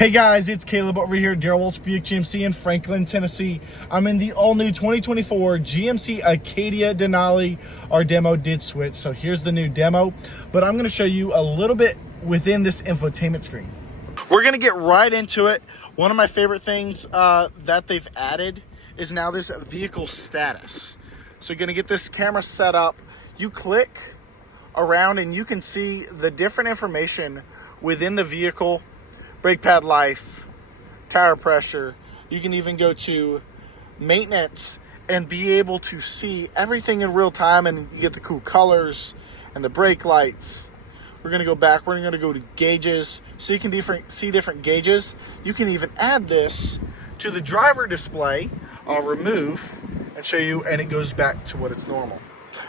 Hey guys, it's Caleb over here at Darrell Welch Buick GMC in Franklin, Tennessee. I'm in the all-new 2024 GMC Acadia Denali. Our demo did switch, so here's the new demo. But I'm going to show you a little bit within this infotainment screen. We're going to get right into it. One of my favorite things that they've added is now this vehicle status. So you're going to get this camera set up. You click around and you can see the different information within the vehicle. Brake pad life, tire pressure. You can even go to maintenance and be able to see everything in real time, and you get the cool colors and the brake lights. We're gonna go back, we're gonna go to gauges, so you can see different gauges. You can even add this to the driver display. I'll remove and show you, and it goes back to what it's normal.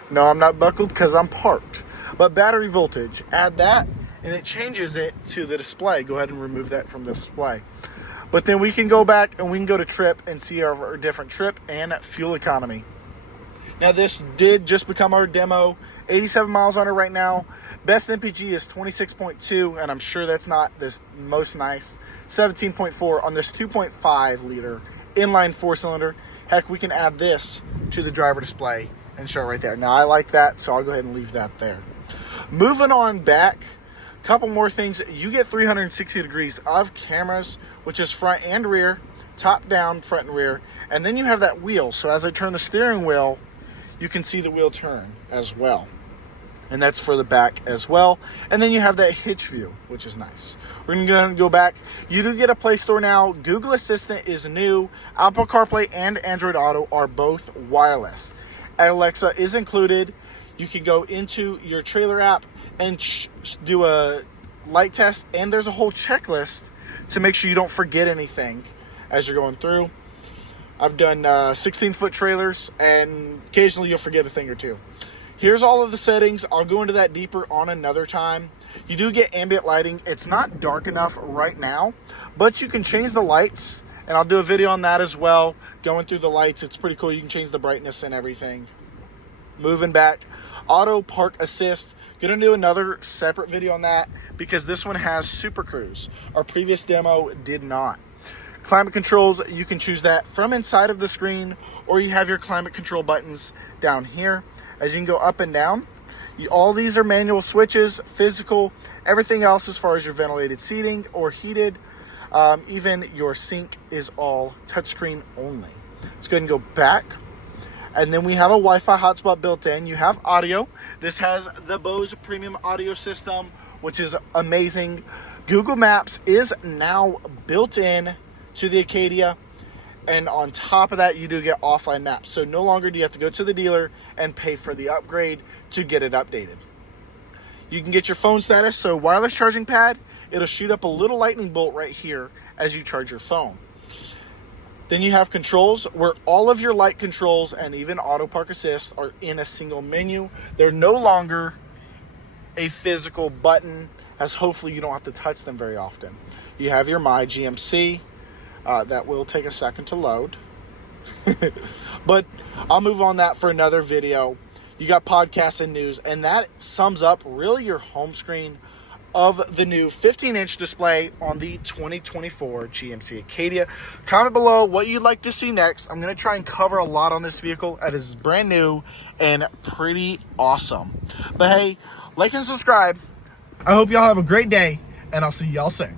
No, I'm not buckled because I'm parked. But battery voltage, add that, and it changes it to the display. Go ahead and remove that from the display. But then we can go back and we can go to trip and see our different trip and fuel economy. Now this did just become our demo. 87 miles on it right now. Best MPG is 26.2, and I'm sure that's not the most nice. 17.4 on this 2.5 liter inline 4-cylinder. Heck, we can add this to the driver display and show it right there. Now I like that, so I'll go ahead and leave that there. Moving on back, couple more things. You get 360 degrees of cameras, which is front and rear, top down, front and rear, and then you have that wheel. So as I turn the steering wheel, you can see the wheel turn as well, and that's for the back as well. And then you have that hitch view, which is nice. We're gonna go back. You do get a Play Store now. Google Assistant is new. Apple CarPlay and Android Auto are both wireless. Alexa is included. You can go into your trailer app and do a light test, and there's a whole checklist to make sure you don't forget anything as you're going through. I've done 16-foot trailers, and occasionally you'll forget a thing or two. Here's all of the settings. I'll go into that deeper on another time. You do get ambient lighting. It's not dark enough right now, but you can change the lights, and I'll do a video on that as well. Going through the lights, it's pretty cool. You can change the brightness and everything. Moving back, auto park assist. Gonna do another separate video on that because this one has Super Cruise. Our previous demo did not. Climate controls, you can choose that from inside of the screen, or you have your climate control buttons down here. As you can go up and down, all these are manual switches, physical, everything else as far as your ventilated seating or heated, even your sync is all touchscreen only. Let's go ahead and go back. And then we have a Wi-Fi hotspot built in. You have audio. This has the Bose premium audio system, which is amazing. Google Maps is now built in to the Acadia. And on top of that, you do get offline maps. So no longer do you have to go to the dealer and pay for the upgrade to get it updated. You can get your phone status. So wireless charging pad, it'll shoot up a little lightning bolt right here as you charge your phone. Then you have controls where all of your light controls and even auto park assist are in a single menu. They're no longer a physical button, as hopefully you don't have to touch them very often. You have your My GMC. That will take a second to load. But I'll move on that for another video. You got podcasts and news, and that sums up really your home screen of the new 15-inch display on the 2024 GMC Acadia. Comment below what you'd like to see next. I'm going to try and cover a lot on this vehicle. It is brand new and pretty awesome. But hey, like and subscribe. I hope y'all have a great day, and I'll see y'all soon.